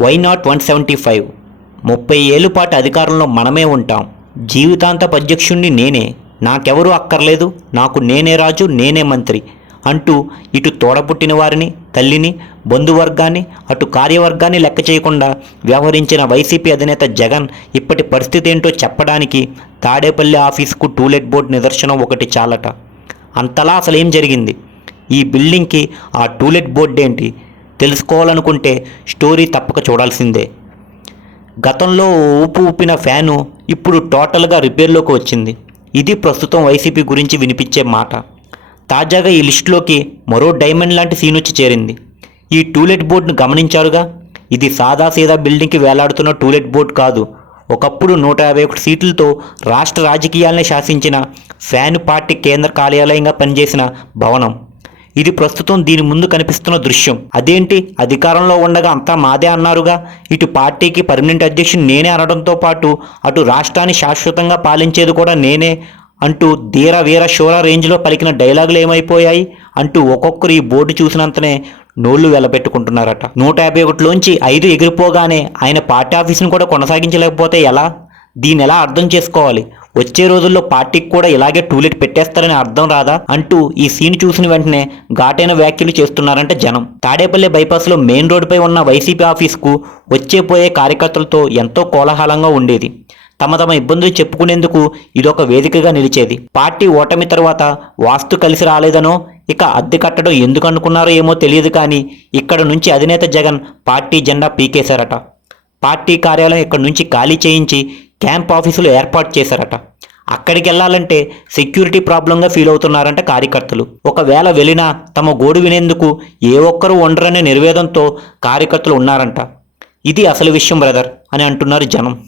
Why not one seventy five ముప్పై ఏళ్ళు పాటు అధికారంలో మనమే ఉంటాం. జీవితాంతపు అధ్యక్షుణ్ణి నేనే. నాకెవరూ అక్కర్లేదు. నాకు నేనే రాజు నేనే మంత్రి అంటూ ఇటు తోడపుట్టిన వారిని తల్లిని బంధువర్గాన్ని అటు కార్యవర్గాన్ని లెక్క చేయకుండా వ్యవహరించిన వైసీపీ అధినేత జగన్ ఇప్పటి పరిస్థితి ఏంటో చెప్పడానికి తాడేపల్లి ఆఫీసుకు టూలెట్ బోర్డు నిదర్శనం ఒకటి చాలట. అంతలా అసలు ఏం జరిగింది? ఈ బిల్డింగ్కి ఆ టూలెట్ బోర్డు ఏంటి తెలుసుకోవాలనుకుంటే స్టోరీ తప్పక చూడాల్సిందే. గతంలో ఊపు ఊపిన ఫ్యాను ఇప్పుడు టోటల్గా రిపేర్లోకి వచ్చింది. ఇది ప్రస్తుతం వైసీపీ గురించి వినిపించే మాట. తాజాగా ఈ లిస్టులోకి మరో డైమండ్ లాంటి సీన్ వచ్చి చేరింది. ఈ టూలెట్ బోర్డును గమనించారుగా? ఇది సాదాసీదా బిల్డింగ్కి వేలాడుతున్న టూలెట్ బోర్డు కాదు. ఒకప్పుడు నూట యాభై ఒకటి సీట్లతో రాష్ట్ర రాజకీయాల్ని శాసించిన ఫ్యాన్ పార్టీ కేంద్ర కార్యాలయంగా పనిచేసిన భవనం. ఇది ప్రస్తుతం దీని ముందు కనిపిస్తున్న దృశ్యం. అదేంటి? అధికారంలో ఉండగా అంతా మాదే అన్నారుగా. ఇటు పార్టీకి పర్మనెంట్ అధ్యక్షుడు నేనే అనడంతో పాటు అటు రాష్ట్రాన్ని శాశ్వతంగా పాలించేది కూడా నేనే అంటూ ధీర వీర శూర రేంజ్లో పలికిన డైలాగులు ఏమైపోయాయి? అంటూ ఒక్కొక్కరు ఈ బోర్డు చూసినంతనే నోళ్ళు వెలబెట్టుకుంటున్నారట. నూట యాభై ఒకటిలోంచి ఐదు ఎగిరిపోగానే ఆయన పార్టీ ఆఫీసును కూడా కొనసాగించలేకపోతే ఎలా? దీన్ని ఎలా అర్థం చేసుకోవాలి? వచ్చే రోజుల్లో పార్టీకి కూడా ఇలాగే టూలెట్ పెట్టేస్తారని అర్థం రాదా అంటూ ఈ సీన్ చూసిన వెంటనే ఘాటైన వ్యాఖ్యలు చేస్తున్నారంట జనం. తాడేపల్లి బైపాస్లో మెయిన్ రోడ్డుపై ఉన్న వైసీపీ ఆఫీస్కు వచ్చే పోయే కార్యకర్తలతో ఎంతో కోలాహలంగా ఉండేది. తమ తమ ఇబ్బందులు చెప్పుకునేందుకు ఇదొక వేదికగా నిలిచేది. పార్టీ ఓటమి తర్వాత వాస్తు కలిసి రాలేదనో ఇక అద్దె కట్టడం ఎందుకు అనుకున్నారో ఏమో తెలియదు కానీ ఇక్కడ నుంచి అధినేత జగన్ పార్టీ జెండా పీకేశారట. పార్టీ కార్యాలయం ఇక్కడ నుంచి ఖాళీ చేయించి క్యాంప్ ఆఫీసులు ఏర్పాటు చేశారట. అక్కడికి వెళ్ళాలంటే సెక్యూరిటీ ప్రాబ్లంగా ఫీల్ అవుతున్నారంట కార్యకర్తలు. ఒకవేళ వెళ్ళినా తమ గోడు వినేందుకు ఏ ఒక్కరూ ఉండరనే నిర్వేదంతో కార్యకర్తలు ఉన్నారంట. ఇది అసలు విషయం బ్రదర్ అని అంటున్నారు జనం.